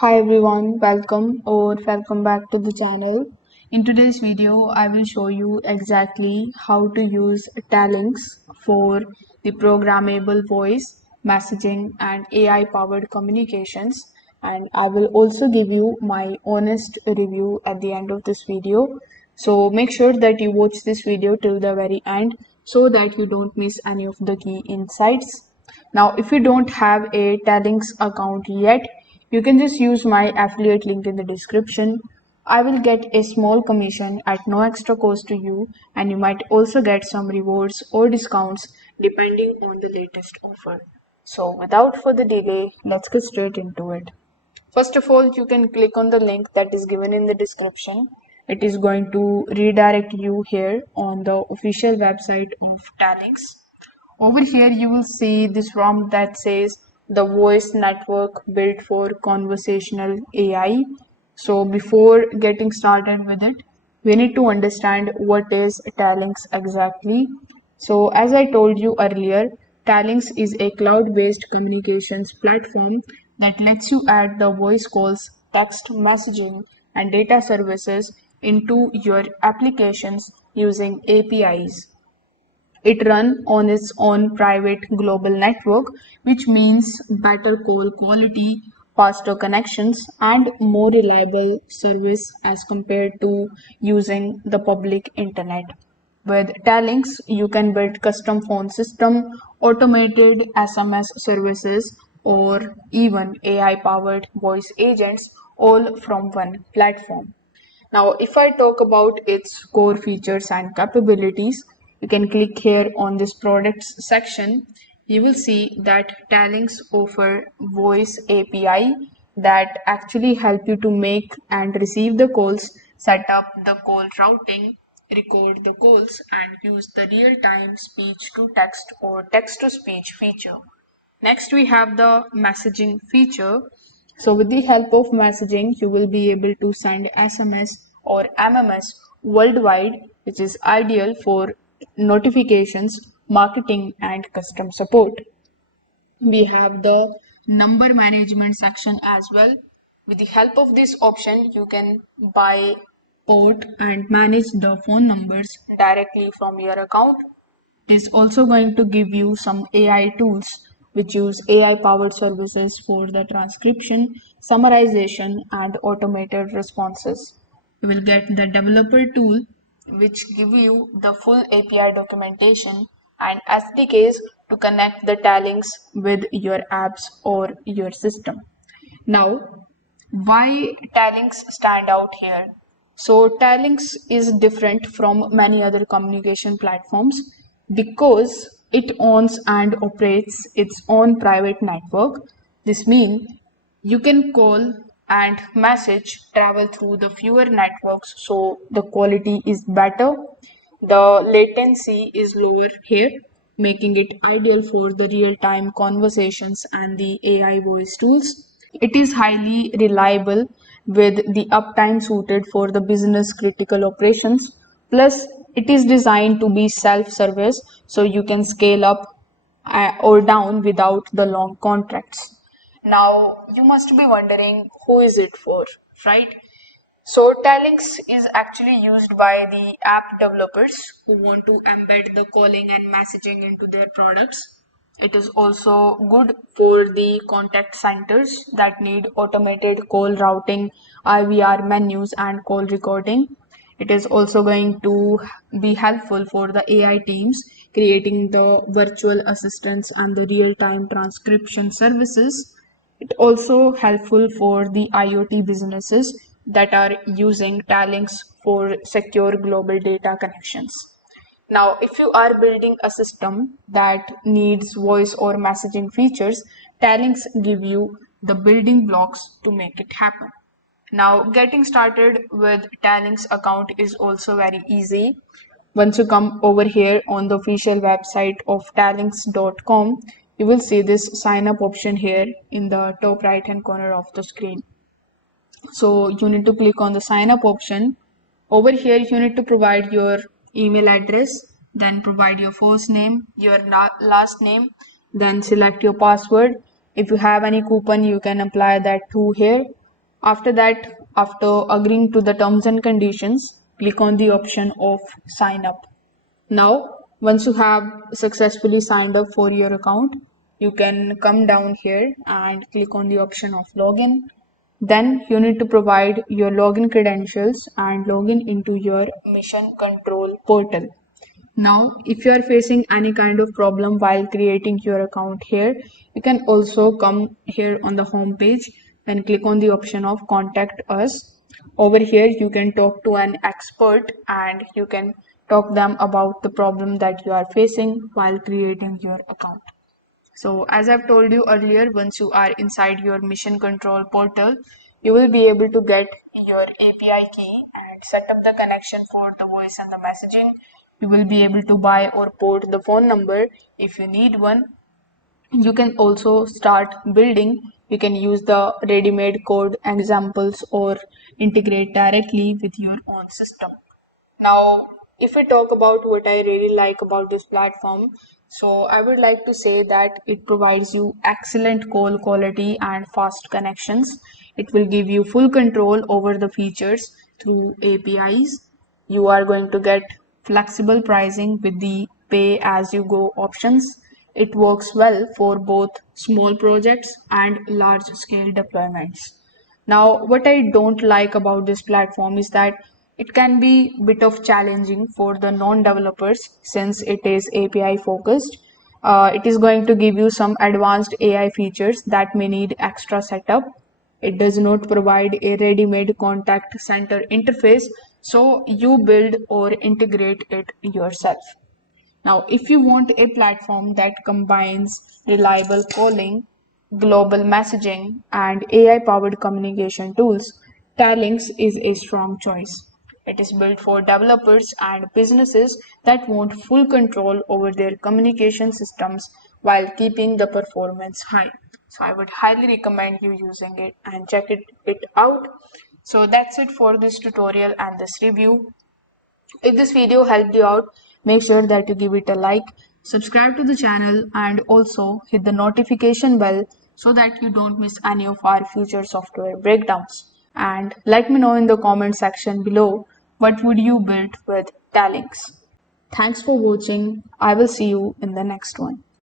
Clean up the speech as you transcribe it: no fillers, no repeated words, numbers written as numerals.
Hi everyone, welcome back to the channel. In today's video, I will show you exactly how to use Telnyx for the programmable voice, messaging and AI powered communications, and I will also give you my honest review at the end of this video. So make sure that you watch this video till the very end so that you don't miss any of the key insights. Now, if you don't have a Telnyx account yet, you can just use my affiliate link in the description. I will get a small commission at no extra cost to you, and you might also get some rewards or discounts depending on the latest offer. So, without further delay, let's get straight into it. First of all, you can click on the link that is given in the description. It is going to redirect you here on the official website of Telnyx. Over here, you will see this prompt that says the voice network built for conversational AI. So before getting started with it, we need to understand what is Telnyx exactly. So as I told you earlier, Telnyx is a cloud-based communications platform that lets you add the voice calls, text messaging, and data services into your applications using APIs. It runs on its own private global network, which means better call quality, faster connections, and more reliable service as compared to using the public internet. With Telnyx, you can build custom phone system, automated SMS services, or even AI-powered voice agents all from one platform. Now, if I talk about its core features and capabilities, you can click here on this products section. You will see that Telnyx offer voice API that actually help you to make and receive the calls, set up the call routing, record the calls, and use the real-time speech to text or text to speech feature. Next, we have the messaging feature. So with the help of messaging, you will be able to send SMS or MMS worldwide, which is ideal for notifications, marketing, and custom support. We have the number management section as well. With the help of this option, you can buy, port, and manage the phone numbers directly from your account. It is also going to give you some AI tools which use AI powered services for the transcription, summarization, and automated responses. You will get the developer tool which give you the full API documentation and SDKs to connect the Telnyx with your apps or your system. Now, why Telnyx stand out here? So Telnyx is different from many other communication platforms because it owns and operates its own private network. This means you can call and message travel through the fewer networks, so the quality is better. The latency is lower here, making it ideal for the real-time conversations and the AI voice tools. It is highly reliable with the uptime suited for the business critical operations. Plus, it is designed to be self-service so you can scale up or down without the long contracts. Now, you must be wondering who is it for, right? So Telnyx is actually used by the app developers who want to embed the calling and messaging into their products. It is also good for the contact centers that need automated call routing, IVR menus, and call recording. It is also going to be helpful for the AI teams creating the virtual assistants and the real-time transcription services. It also helpful for the IoT businesses that are using Telnyx for secure global data connections. Now, if you are building a system that needs voice or messaging features, Telnyx give you the building blocks to make it happen. Now, getting started with Telnyx account is also very easy. Once you come over here on the official website of telnyx.com, you will see this sign up option here in the top right hand corner of the screen. So you need to click on the sign up option. Over here, you need to provide your email address, then provide your first name, your last name, then select your password. If you have any coupon, you can apply that too here. After that, after agreeing to the terms and conditions, click on the option of sign up. Now, once you have successfully signed up for your account, you can come down here and click on the option of login. Then you need to provide your login credentials and login into your mission control portal. Now, if you are facing any kind of problem while creating your account here, you can also come here on the home page and click on the option of contact us. Over here, you can talk to an expert and you can talk them about the problem that you are facing while creating your account. So as I've told you earlier, once you are inside your mission control portal, you will be able to get your API key and set up the connection for the voice and the messaging. You will be able to buy or port the phone number if you need one. You can also start building. You can use the ready-made code examples or integrate directly with your own system. Now, if we talk about what I really like about this platform, so I would like to say that it provides you excellent call quality and fast connections. It will give you full control over the features through APIs. You are going to get flexible pricing with the pay as you go options. It works well for both small projects and large scale deployments. Now, what I don't like about this platform is that it can be a bit of challenging for the non-developers since it is API focused. It is going to give you some advanced AI features that may need extra setup. It does not provide a ready-made contact center interface, so you build or integrate it yourself. Now, if you want a platform that combines reliable calling, global messaging, and AI powered communication tools, Talynx is a strong choice. It is built for developers and businesses that want full control over their communication systems while keeping the performance high. So, I would highly recommend you using it and check it out. So, that's it for this tutorial and this review. If this video helped you out, make sure that you give it a like, subscribe to the channel, and also hit the notification bell so that you don't miss any of our future software breakdowns. And let me know in the comment section below what would you build with Talynx. Thanks for watching. I will see you in the next one.